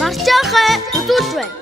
Марчаахай үзүүлж байна.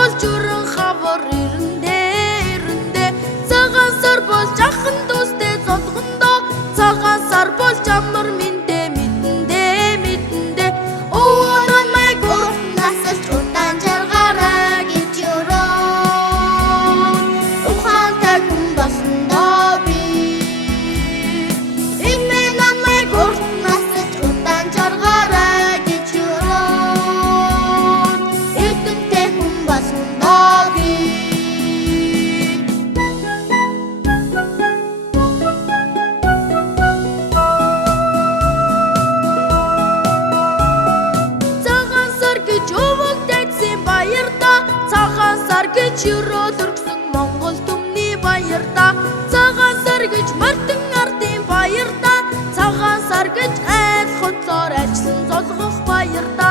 Болж өрөн хавар ирэндээ цагаан сар болж ахын дүүстэй золгондоо цагаан сар болж амар миндээ мэдэндээ оо намайг насалж удаан жаргаарай гэж өрөө ухаантай хүн болсондоо би эмээ намайг насалж удаан жаргаарай гэж өрөө гэж өрөө дөргсөн Монгол түмний баярта цагаан сар гэж мартин ардын баярта цагаан сар гэж айл хоцоор ажиллан золгох баярта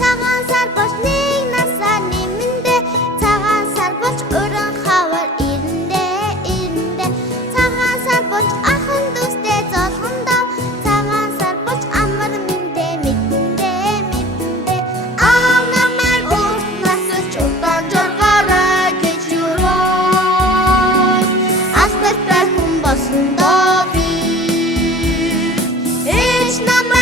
цагаан сар болж нэг насаа нэмэндээ цагаан сар болж өрөн хавар ирэндээ цагаан сар болж ахын дүүстэй золгондоо цагаан сар болж амар миндээ мэдэндээ аа намайг насалж удаан жаргаарай гэж өрөө алдартай хүн болсондоо би ээж намайг